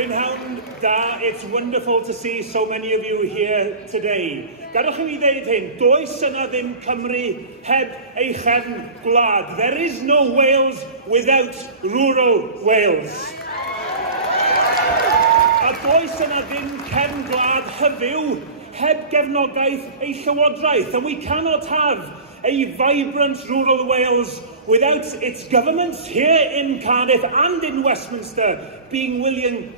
Prynhawn da, it's wonderful to see so many of you here today. Gadwch I mi ddeud hyn, does yna ddim Cymru heb ei chefn gwlad. There is no Wales without rural Wales. A does yna ddim cefn gwlad hyfyw heb gefnogaeth ei llywodraeth. And we cannot have a vibrant rural Wales without its governments here in Cardiff and in Westminster being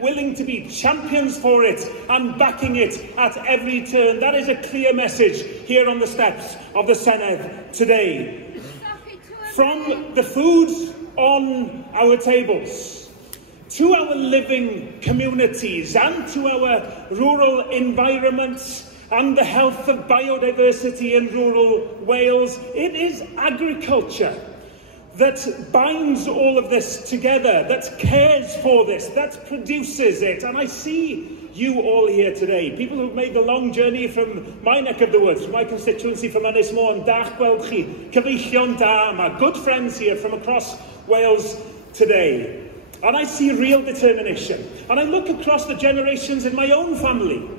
willing to be champions for it and backing it at every turn. That is a clear message here on the steps of the Senedd today. From the food on our tables, to our living communities and to our rural environments and the health of biodiversity in rural Wales, it is agriculture that binds all of this together, that cares for this, that produces it. And I see you all here today, people who've made the long journey from my neck of the woods, from my constituency, from Ynys Môn, dach gweld chi, cyfeillion da, my good friends here from across Wales today. And I see real determination. And I look across the generations in my own family.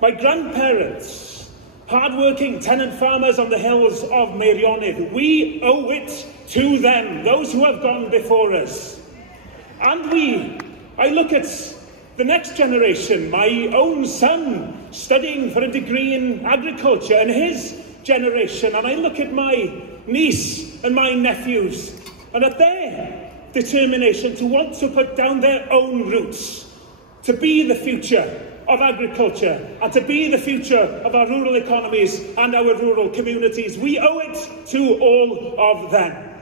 My grandparents, hard-working tenant farmers on the hills of Meirionnydd. We owe it to them, those who have gone before us. And I look at the next generation, my own son studying for a degree in agriculture, and his generation, and I look at my niece and my nephews, and at their determination to want to put down their own roots, to be the future of agriculture and to be the future of our rural economies and our rural communities. We owe it to all of them.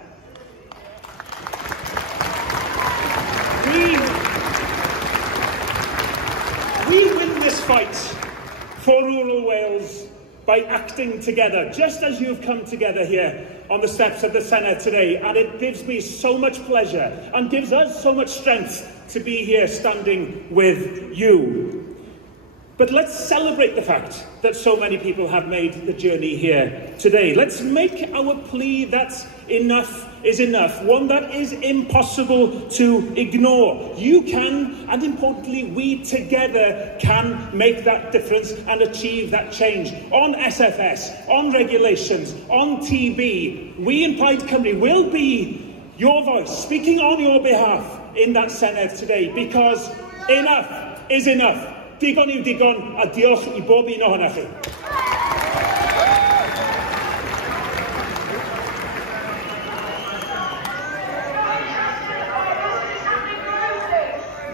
We win this fight for rural Wales by acting together, just as you've come together here on the steps of the Senedd today, and it gives me so much pleasure and gives us so much strength to be here standing with you. But let's celebrate the fact that so many people have made the journey here today. Let's make our plea that enough is enough, one that is impossible to ignore. You can, and importantly, we together can make that difference and achieve that change. On SFS, on regulations, on TB, we in Plaid Cymru will be your voice, speaking on your behalf in that Senedd today, because enough is enough. Digon yw digon, a diolch I bob un ohonoch chi.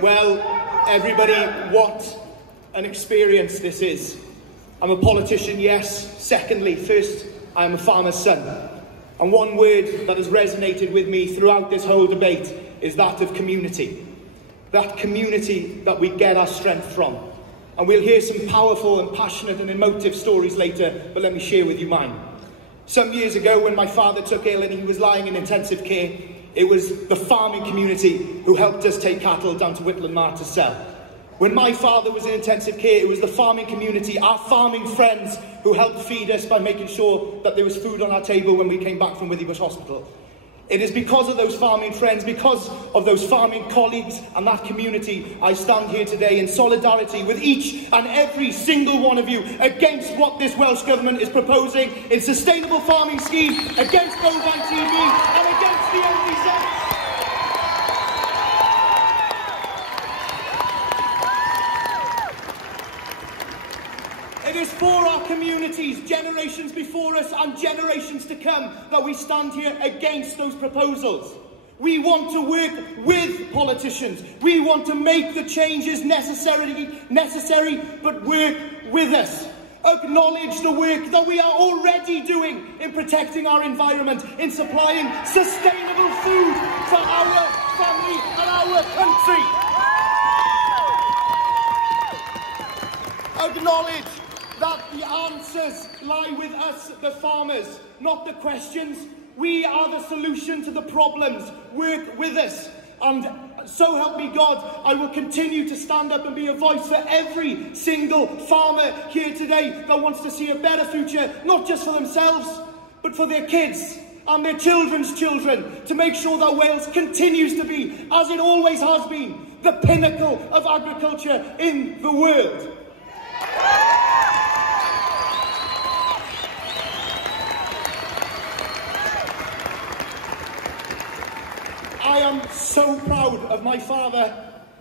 Well, everybody, what an experience this is. I'm a politician, yes. Secondly, first, I am a farmer's son. And one word that has resonated with me throughout this whole debate is that of community. That community that we get our strength from. And we'll hear some powerful and passionate and emotive stories later, but let me share with you mine. Some years ago, when my father took ill and he was lying in intensive care, it was the farming community who helped us take cattle down to Whitland Mar to sell. When my father was in intensive care, it was the farming community, our farming friends, who helped feed us by making sure that there was food on our table when we came back from Withybush Hospital. It is because of those farming friends, because of those farming colleagues and that community, I stand here today in solidarity with each and every single one of you against what this Welsh Government is proposing in sustainable farming scheme, against bovine TB and against the NVZ. It is for our communities, generations before us and generations to come, that we stand here against those proposals. We want to work with politicians. We want to make the changes necessary, but work with us. Acknowledge the work that we are already doing in protecting our environment, in supplying sustainable food for our family and our country. Acknowledge that the answers lie with us, the farmers, not the questions. We are the solution to the problems. Work with us. And so help me God, I will continue to stand up and be a voice for every single farmer here today that wants to see a better future, not just for themselves, but for their kids and their children's children to make sure that Wales continues to be, as it always has been, the pinnacle of agriculture in the world. I am so proud of my father,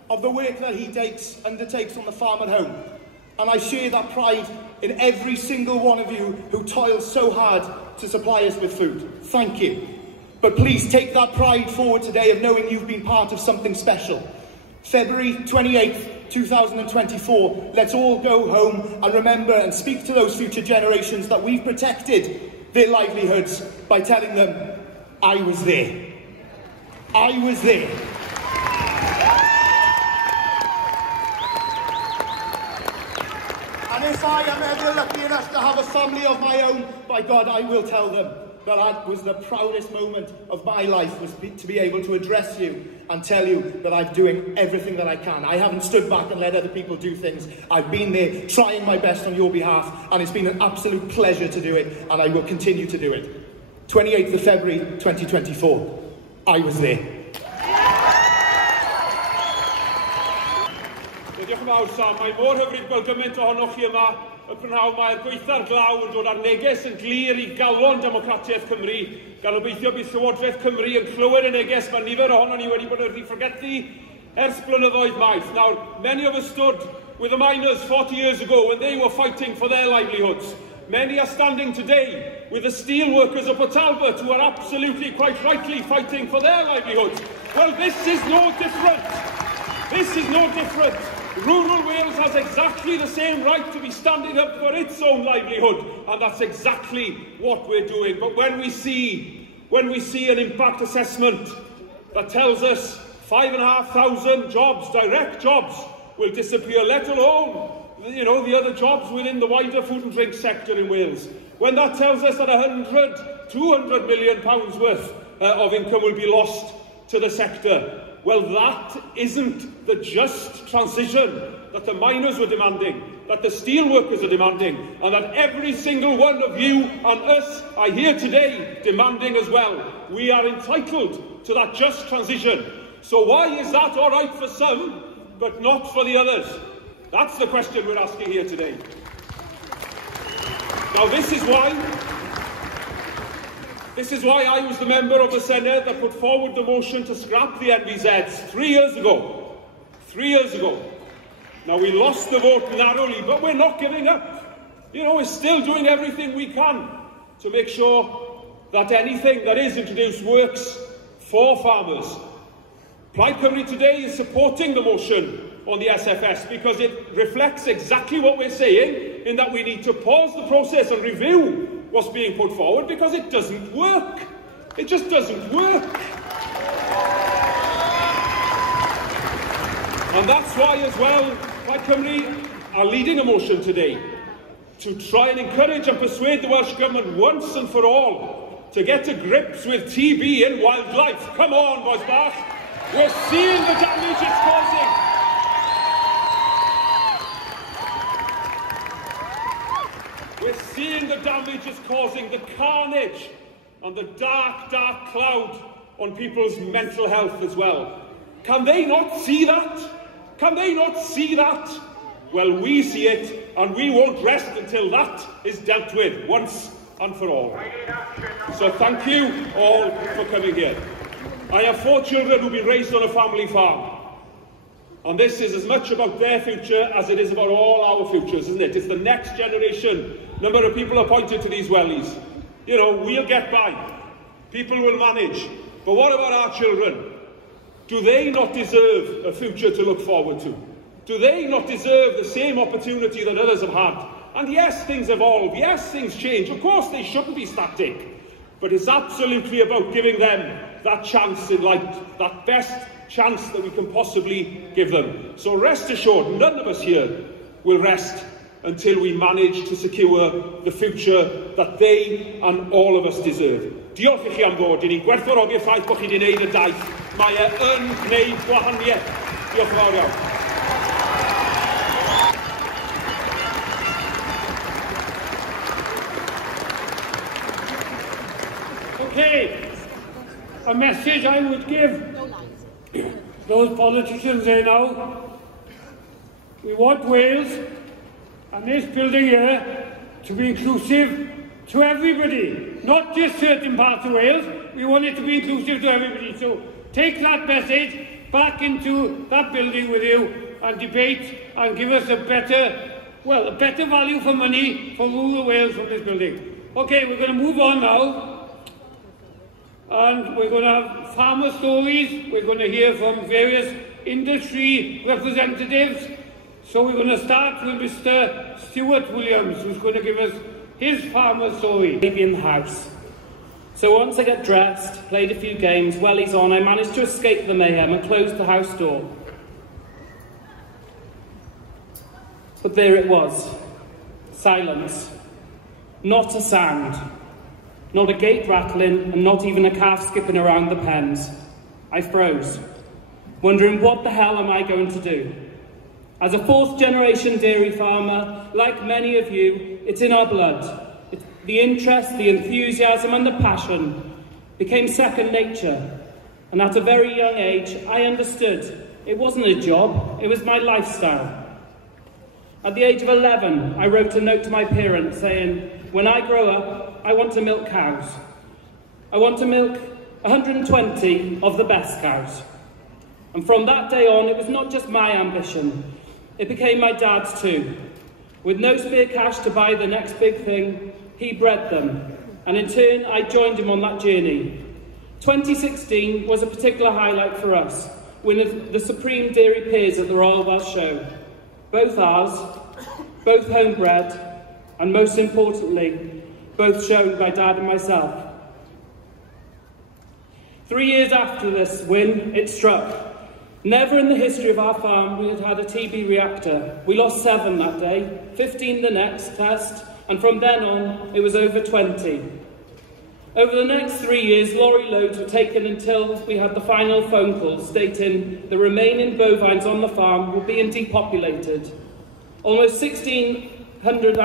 of the work that he undertakes on the farm at home. And I share that pride in every single one of you who toils so hard to supply us with food. Thank you. But please take that pride forward today of knowing you've been part of something special. February 28th, 2024, let's all go home and remember and speak to those future generations that we've protected their livelihoods by telling them, I was there. I was there. And if I am ever lucky enough to have a family of my own, by God, I will tell them that that was the proudest moment of my life, was to be able to address you and tell you that I'm doing everything that I can. I haven't stood back and let other people do things. I've been there trying my best on your behalf, and it's been an absolute pleasure to do it, and I will continue to do it. 28th of February 2024. I was there. Diolch yn fawr, Sam. Mae mor hyfryd gweld gymaint ohonoch chi yma y prynhawn mae'r gweithio'r glaw yn dod ar neges yn glir I galon Democratiaeth Cymru, gan obeithio bydd Llywodraeth Cymru yn clywed y neges mae nifer ohono ni wedi bod wedi ffrwygethu ers blynyddoedd maith. Now, many of us stood with the miners 40 years ago when they were fighting for their livelihoods. Many are standing today with the steel workers up at Talbot who are absolutely, quite rightly, fighting for their livelihoods. Well, this is no different. This is no different. Rural Wales has exactly the same right to be standing up for its own livelihood, and that's exactly what we're doing. But when we see an impact assessment that tells us 5,500 jobs, direct jobs, will disappear, let alone the other jobs within the wider food and drink sector in Wales, when that tells us that 200 million pounds worth of income will be lost to the sector, well, that isn't the just transition that the miners were demanding, that the steel workers are demanding, and that every single one of you and us are here today demanding as well. We are entitled to that just transition. So why is that all right for some, but not for the others? That's the question we're asking here today. Now, this is why I was the member of the Senedd that put forward the motion to scrap the NVZs 3 years ago. 3 years ago. Now, we lost the vote narrowly, but we're not giving up. We're still doing everything we can to make sure that anything that is introduced works for farmers. Plaid Cymru today is supporting the motion on the SFS because it reflects exactly what we're saying, in that we need to pause the process and review what's being put forward because it doesn't work. It just doesn't work. And that's why as well, Plaid Cymru are leading a motion today to try and encourage and persuade the Welsh Government once and for all to get to grips with TB in wildlife. Come on, boys bach. We're seeing the damage it's causing. We're seeing the damage it's causing, the carnage and the dark, dark cloud on people's mental health as well. Can they not see that? Can they not see that? Well, we see it, and we won't rest until that is dealt with once and for all. So thank you all for coming here. I have 4 children who've been raised on a family farm. And this is as much about their future as it is about all our futures, isn't it? It's the next generation. Number of people appointed to these wellies. We'll get by. People will manage. But what about our children? Do they not deserve a future to look forward to? Do they not deserve the same opportunity that others have had? And yes, things evolve. Yes, things change. Of course, they shouldn't be static. But it's absolutely about giving them that chance in life, that best chance that we can possibly give them. So rest assured, none of us here will rest until we manage to secure the future that they and all of us deserve. Diolch I chi am ddod. I ni gwerthfawrogi'r ffaith bod chi wedi gwneud y daith. Mae yn gwneud gwahaniaeth. Diolch yn fawr iawn. Okay, a message I would give those politicians there now. We want Wales and this building here to be inclusive to everybody, not just certain parts of Wales. We want it to be inclusive to everybody. So take that message back into that building with you and debate and give us a better value for money for rural Wales from this building. Okay, we're going to move on now. And we're going to have farmer stories. We're going to hear from various industry representatives. So we're going to start with Mr. Stuart Williams, who's going to give us his farmer story. Maybe in the house. So once I got dressed, played a few games, wellies on, I managed to escape the mayhem and close the house door. But there it was. Silence. Not a sound. Not a gate rattling, and not even a calf skipping around the pens. I froze, wondering what the hell am I going to do? As a fourth-generation dairy farmer, like many of you, it's in our blood. The interest, the enthusiasm and the passion became second nature. And at a very young age, I understood it wasn't a job, it was my lifestyle. At the age of 11, I wrote a note to my parents saying, when I grow up, I want to milk cows. I want to milk 120 of the best cows. And from that day on, it was not just my ambition, it became my dad's too. With no spare cash to buy the next big thing, he bred them. And in turn, I joined him on that journey. 2016 was a particular highlight for us, winning the Supreme Dairy Peers at the Royal Welsh Show. Both ours, both homebred, and most importantly, both shown by Dad and myself. 3 years after this win, it struck. Never in the history of our farm we had had a TB reactor. We lost 7 that day, 15 the next test, and from then on, it was over 20. Over the next 3 years, lorry loads were taken until we had the final phone call stating the remaining bovines on the farm were being depopulated. Almost 600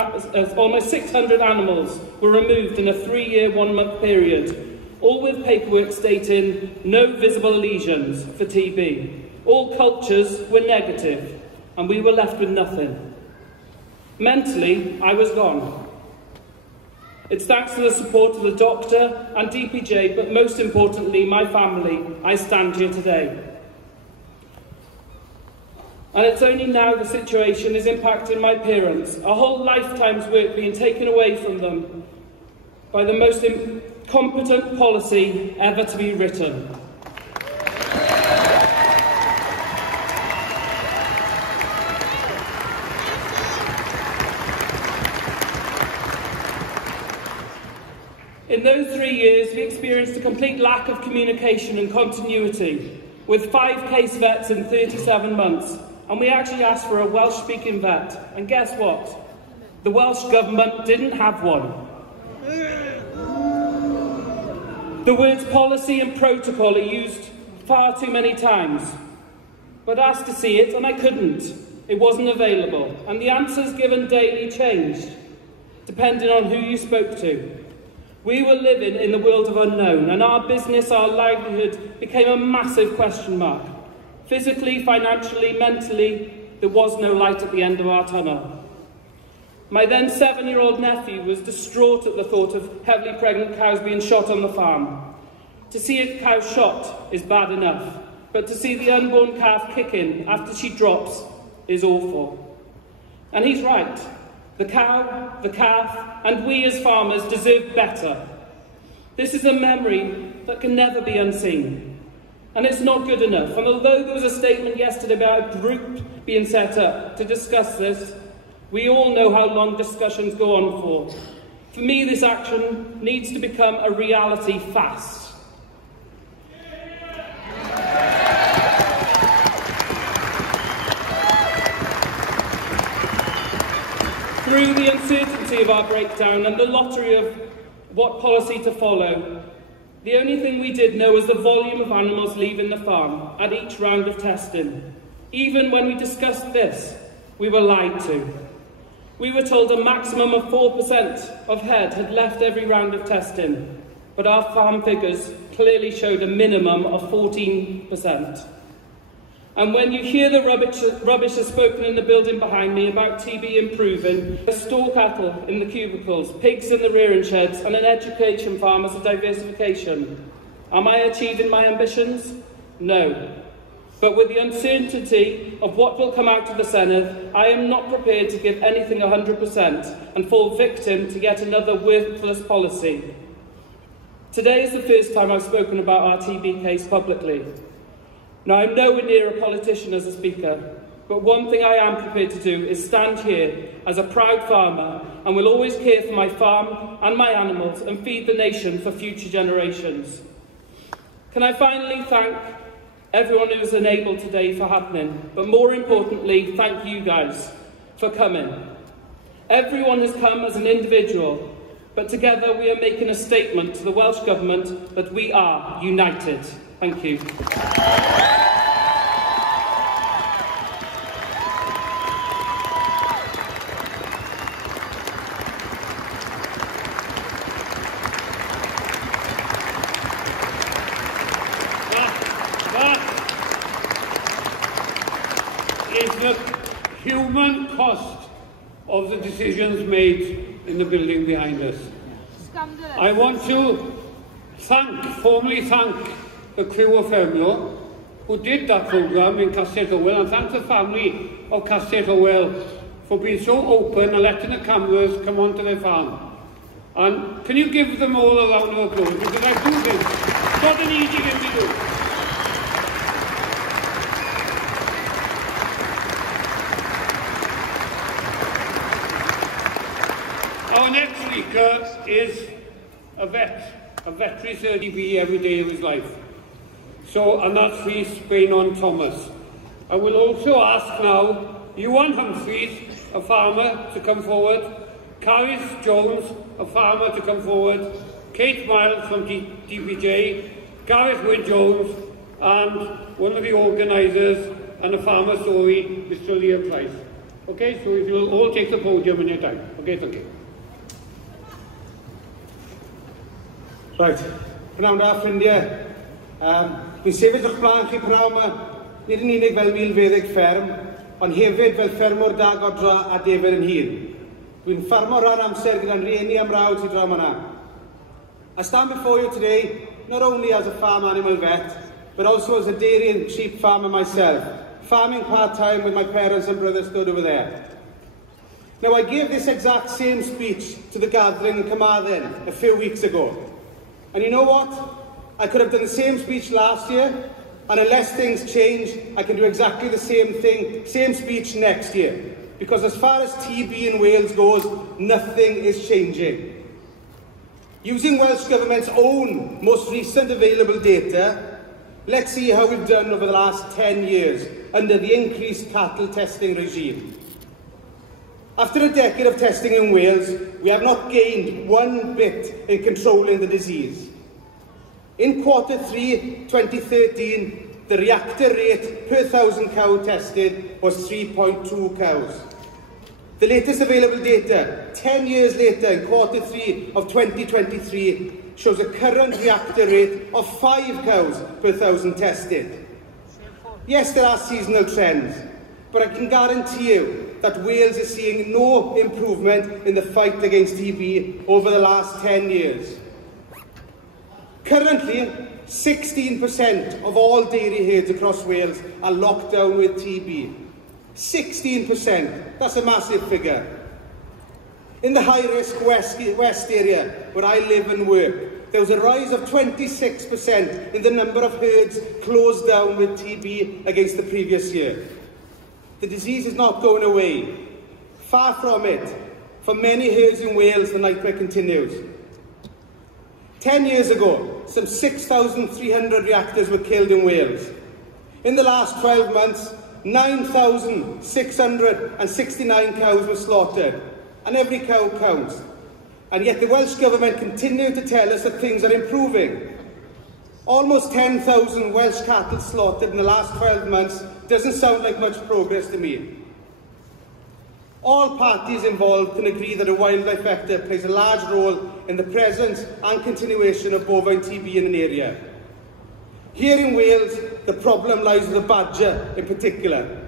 animals were removed in a 3-year, 1-month period, all with paperwork stating no visible lesions for TB. All cultures were negative, and we were left with nothing. Mentally, I was gone. It's thanks to the support of the doctor and DPJ, but most importantly, my family, I stand here today. And it's only now the situation is impacting my parents, a whole lifetime's work being taken away from them by the most incompetent policy ever to be written. In those 3 years, we experienced a complete lack of communication and continuity, with 5 case vets in 37 months. And we actually asked for a Welsh-speaking vet. And guess what? The Welsh Government didn't have one. The words policy and protocol are used far too many times. But asked to see it, and I couldn't. It wasn't available. And the answers given daily changed, depending on who you spoke to. We were living in the world of unknown, and our business, our livelihood, became a massive question mark. Physically, financially, mentally, there was no light at the end of our tunnel. My then 7-year-old nephew was distraught at the thought of heavily pregnant cows being shot on the farm. To see a cow shot is bad enough, but to see the unborn calf kicking after she drops is awful. And he's right. The cow, the calf, and we as farmers deserve better. This is a memory that can never be unseen. And it's not good enough. And although there was a statement yesterday about a group being set up to discuss this, we all know how long discussions go on for. For me, this action needs to become a reality fast. Through the uncertainty of our breakdown and the lottery of what policy to follow, the only thing we did know was the volume of animals leaving the farm at each round of testing. Even when we discussed this, we were lied to. We were told a maximum of 4% of head had left every round of testing. but our farm figures clearly showed a minimum of 14%. And when you hear the rubbish that's spoken in the building behind me about TB improving, there's store cattle in the cubicles, pigs in the rearing sheds, and an education farm as a diversification. Am I achieving my ambitions? No. But with the uncertainty of what will come out of the Senedd, I am not prepared to give anything 100% and fall victim to yet another worthless policy. Today is the first time I've spoken about our TB case publicly. Now, I'm nowhere near a politician as a speaker, but one thing I am prepared to do is stand here as a proud farmer and will always care for my farm and my animals and feed the nation for future generations. Can I finally thank everyone who was enabled today for happening, but more importantly, thank you guys for coming. Everyone has come as an individual, but together we are making a statement to the Welsh Government that we are united. Thank you. Is the human cost of the decisions made in the building behind us. I want to formally thank the crew of Fernlo who did that programme in Castell Howell, and thank the family of Castell Howell for being so open and letting the cameras come onto their farm. And can you give them all a round of applause, because I do this. It's not an easy thing to do. Our next speaker is a veterinary surgery every day of his life. And that's Rhys Bainon Thomas. I will also ask now Ewan Humphreys, a farmer, to come forward, Cardiff Jones, a farmer, to come forward, Kate Miles from DPJ, Gareth Wynne Jones, and one of the organisers and a farmer story, Mr. Leah Price. Okay, so if you'll all take the podium in your time. Okay, thank you. Right, pnawn da ffrindiau. Dwi'n sefyll o'ch blaen chi pnawn yma, nid yn unig fel milfeddyg fferm, ond hefyd fel ffermwr dagodra a defyd yn hun. Dwi'n ffarmor rhan amser gyda'n rieni am rawd sy'n draw yna. I stand before you today, not only as a farm animal vet, but also as a dairy and sheep farmer myself, farming part-time with my parents and brothers stood over there. Now, I gave this exact same speech to the gathering in Carmarthen a few weeks ago. And you know what? I could have done the same speech last year, and unless things change, I can do exactly the same speech next year. Because as far as TB in Wales goes, nothing is changing. Using Welsh Government's own most recent available data, let's see how we've done over the last 10 years under the increased cattle testing regime. After a decade of testing in Wales, we have not gained one bit in controlling the disease. In Q3 2013, the reactor rate per 1,000 cow tested was 3.2 cows. The latest available data, 10 years later, in Q3 of 2023, shows a current reactor rate of 5 cows per 1,000 tested. Yes, there are seasonal trends, but I can guarantee you that Wales is seeing no improvement in the fight against TB over the last 10 years. Currently, 16% of all dairy herds across Wales are locked down with TB. 16%, that's a massive figure. In the high-risk West area, where I live and work, there was a rise of 26% in the number of herds closed down with TB against the previous year. The disease is not going away. Far from it. For many herds in Wales, the nightmare continues. 10 years ago, some 6,300 reactors were killed in Wales. In the last 12 months, 9,669 cows were slaughtered, and every cow counts. And yet the Welsh Government continue to tell us that things are improving. Almost 10,000 Welsh cattle slaughtered in the last 12 months doesn't sound like much progress to me. All parties involved can agree that a wildlife vector plays a large role in the presence and continuation of bovine TB in an area. Here in Wales, the problem lies with the badger in particular.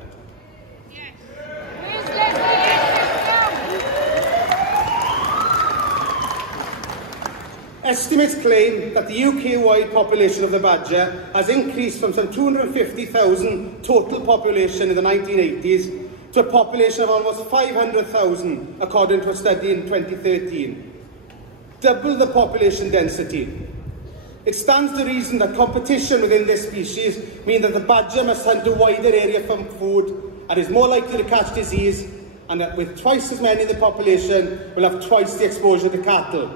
Estimates claim that the UK-wide population of the badger has increased from some 250,000 total population in the 1980s to a population of almost 500,000, according to a study in 2013. Double the population density. It stands to reason that competition within this species means that the badger must hunt a wider area for food and is more likely to catch disease, and that with twice as many in the population will have twice the exposure to cattle.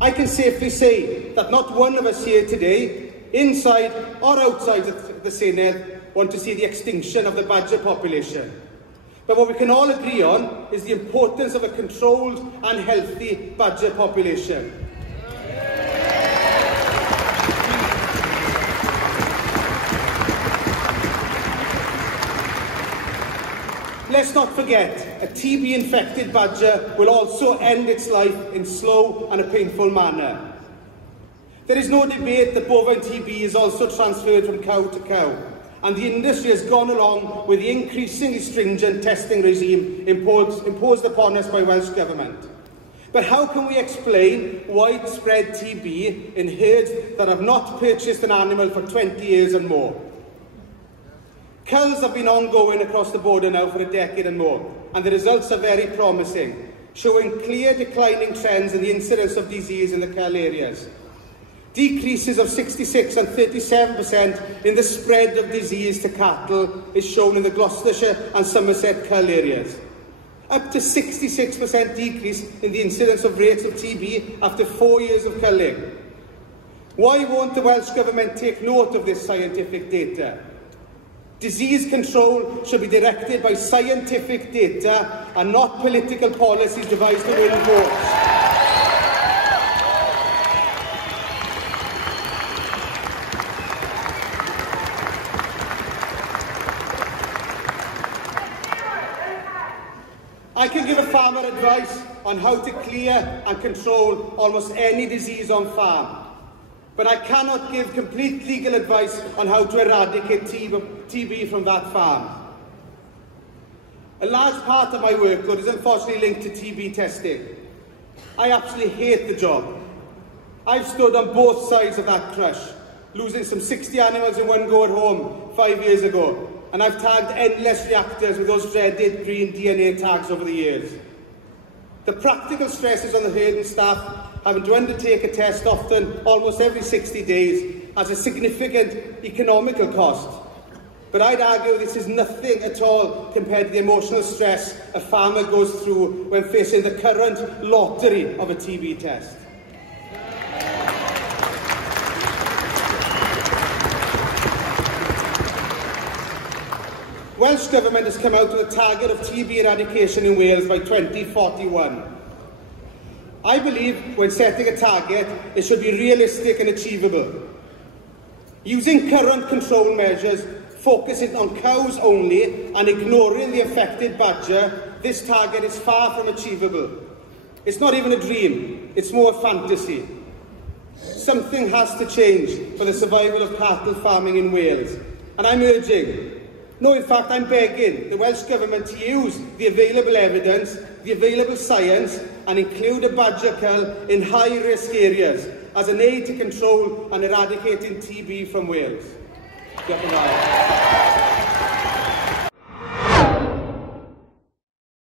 I can safely say that not one of us here today, inside or outside the Senedd, want to see the extinction of the badger population. But what we can all agree on is the importance of a controlled and healthy badger population. Let's not forget, a TB-infected badger will also end its life in slow and a painful manner. There is no debate that bovine TB is also transferred from cow to cow, and the industry has gone along with the increasingly stringent testing regime imposed upon us by Welsh Government. But how can we explain widespread TB in herds that have not purchased an animal for 20 years and more? Culls have been ongoing across the border now for a decade and more, and the results are very promising, showing clear declining trends in the incidence of disease in the cull areas. Decreases of 66% and 37% in the spread of disease to cattle is shown in the Gloucestershire and Somerset cull areas. Up to 66% decrease in the incidence of rates of TB after 4 years of culling. Why won't the Welsh Government take note of this scientific data? Disease control should be directed by scientific data and not political policies devised to win votes. I can give a farmer advice on how to clear and control almost any disease on farm, but I cannot give complete legal advice on how to eradicate TB from that farm. A large part of my workload is unfortunately linked to TB testing. I absolutely hate the job. I've stood on both sides of that crush, losing some 60 animals in one go at home 5 years ago, and I've tagged endless reactors with those dreaded green DNA tags over the years. The practical stresses on the herding staff having to undertake a test often almost every 60 days has a significant economical cost. But I'd argue this is nothing at all compared to the emotional stress a farmer goes through when facing the current lottery of a TB test. Welsh Government has come out with a target of TB eradication in Wales by 2041. I believe when setting a target, it should be realistic and achievable. Using current control measures, focusing on cows only and ignoring the affected badger, this target is far from achievable. It's not even a dream, it's more fantasy. Something has to change for the survival of cattle farming in Wales. And I'm urging, no, in fact, I'm begging the Welsh Government to use the available evidence, the available science, and include a badger cull in high-risk areas as an aid to control and eradicating TB from Wales. Diolch yn fawr.